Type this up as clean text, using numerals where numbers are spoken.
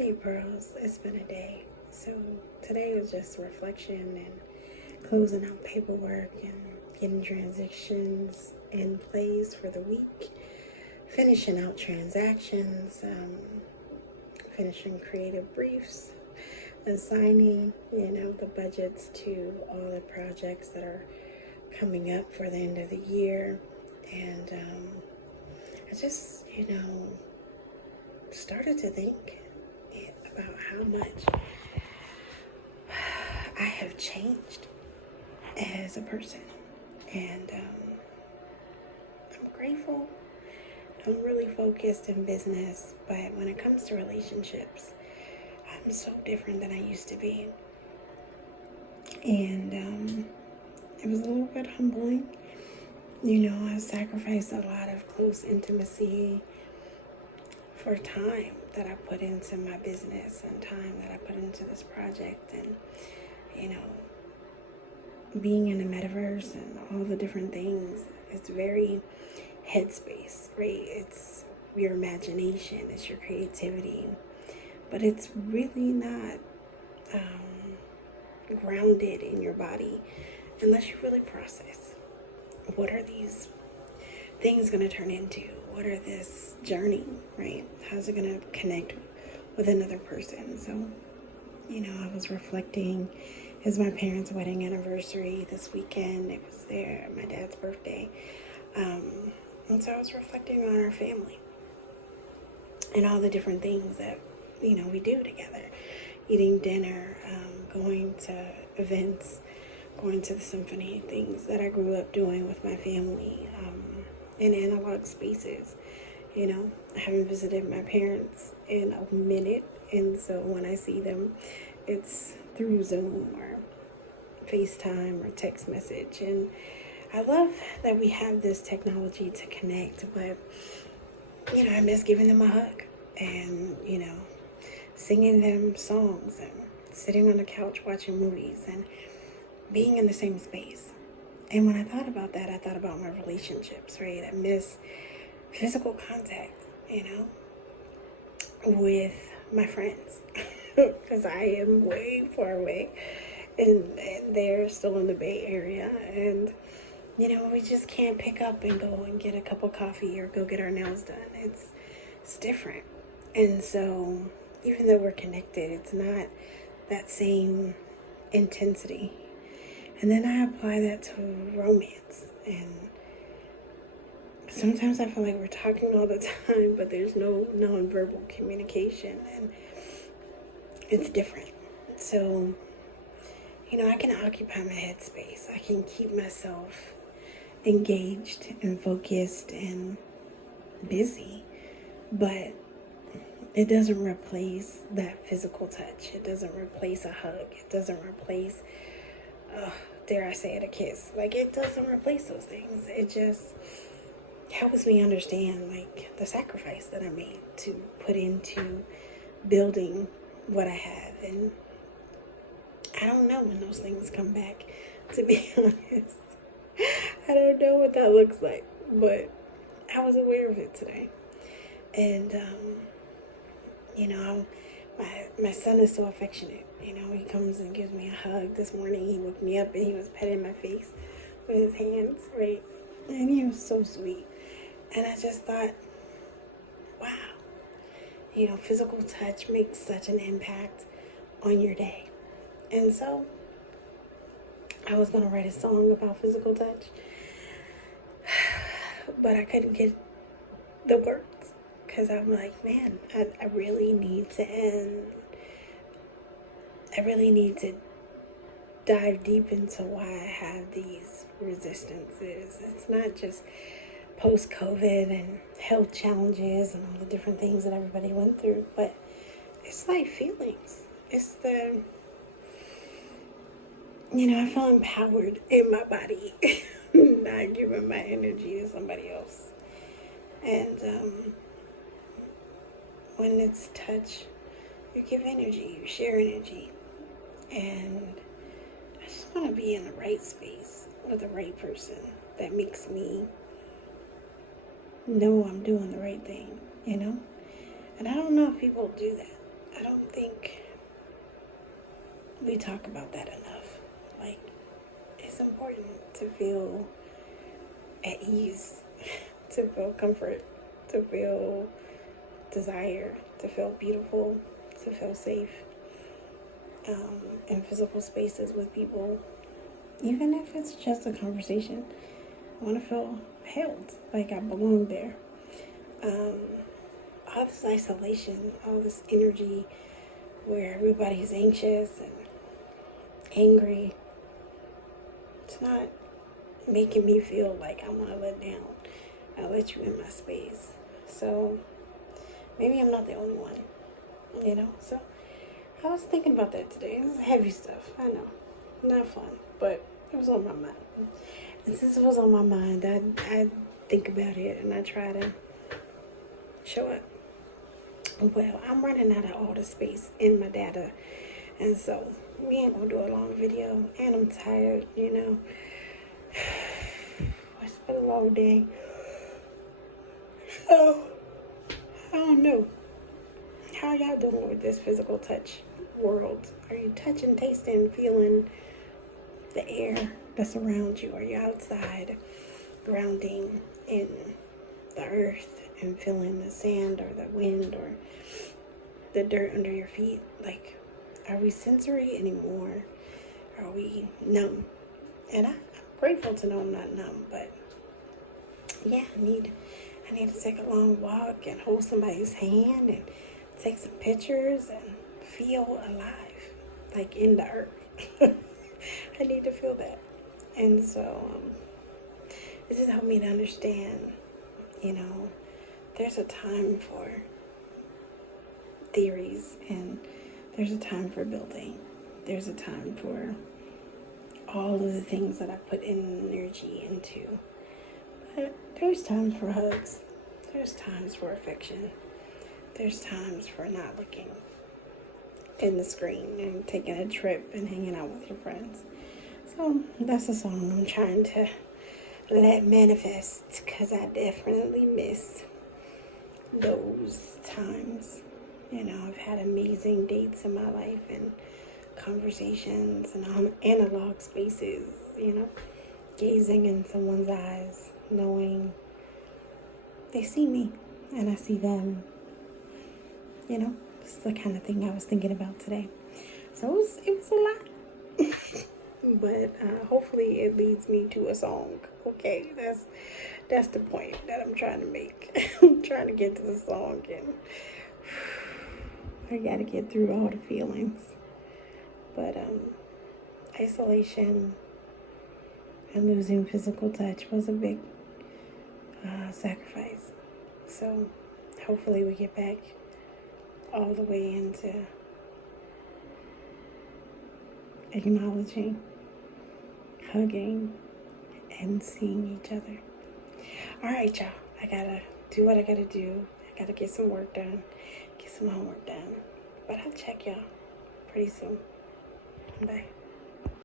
Hey bros, it's been a day. So today was just reflection and closing out paperwork and getting transactions in place for the week, finishing out transactions, finishing creative briefs, assigning, the budgets to all the projects that are coming up for the end of the year. And I just, started to think about how much I have changed as a person. And I'm grateful. I'm really focused in business, but when it comes to relationships, I'm so different than I used to be. And it was a little bit humbling. I sacrificed a lot of close intimacy for time that I put into my business and time that I put into this project, and being in the metaverse and all the different things. It's very headspace, right? It's your imagination, it's your creativity, but it's really not grounded in your body unless you really process what are these things going to turn into? What are this journey, right? How's it going to connect with another person? So, I was reflecting. It was my parents' wedding anniversary this weekend. It was my dad's birthday. And so I was reflecting on our family and all the different things that, we do together. Eating dinner, going to events, going to the symphony, things that I grew up doing with my family, in analog spaces. I haven't visited my parents in a minute, and so when I see them, it's through Zoom or FaceTime or text message. And I love that we have this technology to connect, but I miss giving them a hug and singing them songs and sitting on the couch watching movies and being in the same space. And when I thought about that, I thought about my relationships, right? I miss physical contact, with my friends, because I am way far away and they're still in the Bay Area. And, we just can't pick up and go and get a cup of coffee or go get our nails done. It's different. And so even though we're connected, it's not that same intensity. And then I apply that to romance. And sometimes I feel like we're talking all the time, but there's no nonverbal communication, and it's different. So, I can occupy my headspace. I can keep myself engaged and focused and busy, but it doesn't replace that physical touch. It doesn't replace a hug. It doesn't replace, dare I say it, a kiss. Like, it doesn't replace those things. It just helps me understand, like, the sacrifice that I made to put into building what I have. And I don't know when those things come back, to be honest. I don't know what that looks like, but I was aware of it today. And, my son is so affectionate. He comes and gives me a hug. This morning he woke me up and he was petting my face with his hands, right? And he was so sweet. And I just thought, wow, physical touch makes such an impact on your day. And so I was going to write a song about physical touch, but I couldn't get the words because I'm like, man, I really need to end. I really need to dive deep into why I have these resistances. It's not just post-COVID and health challenges and all the different things that everybody went through, but it's like feelings. It's I feel empowered in my body, not giving my energy to somebody else. And when it's touch, you give energy, you share energy. And I just want to be in the right space with the right person that makes me know I'm doing the right thing, And I don't know if people do that. I don't think we talk about that enough. Like, it's important to feel at ease, to feel comfort, to feel desire, to feel beautiful, to feel safe in physical spaces with people. Even if it's just a conversation, I want to feel held, like I belong there. All this isolation, all this energy where everybody's anxious and angry, it's not making me feel like I want to let down. I let you in my space. So maybe I'm not the only one, you know? So I was thinking about that today. It was heavy stuff, I know. Not fun, but it was on my mind. And since it was on my mind, I think about it and I try to show up. Well, I'm running out of all the space in my data, and so we ain't gonna do a long video, and I'm tired, you know. It's been a long day. So, I don't know. How y'all doing with this physical touch world? Are you touching, tasting, feeling the air that's around you? Are you outside, grounding in the earth and feeling the sand or the wind or the dirt under your feet? Like, are we sensory anymore? Are we numb? And I'm grateful to know I'm not numb, but yeah, I need to take a long walk and hold somebody's hand and take some pictures and feel alive, like in the earth. I need to feel that. And so this has helped me to understand, you know, there's a time for theories and there's a time for building. There's a time for all of the things that I put energy into. But there's times for hugs. There's times for affection. There's times for not looking in the screen and taking a trip and hanging out with your friends. So that's a song I'm trying to let manifest, because I definitely miss those times. You know, I've had amazing dates in my life and conversations and analog spaces, you know, gazing in someone's eyes, knowing they see me and I see them. You know, it's the kind of thing I was thinking about today. So it was a lot. But hopefully it leads me to a song. Okay, that's the point that I'm trying to make. I'm trying to get to the song, and I gotta get through all the feelings. But isolation and losing physical touch was a big sacrifice. So hopefully we get back all the way into acknowledging, hugging, and seeing each other. All right, y'all. I gotta do what I gotta do. I gotta get some work done, get some homework done. But I'll check y'all pretty soon. Bye.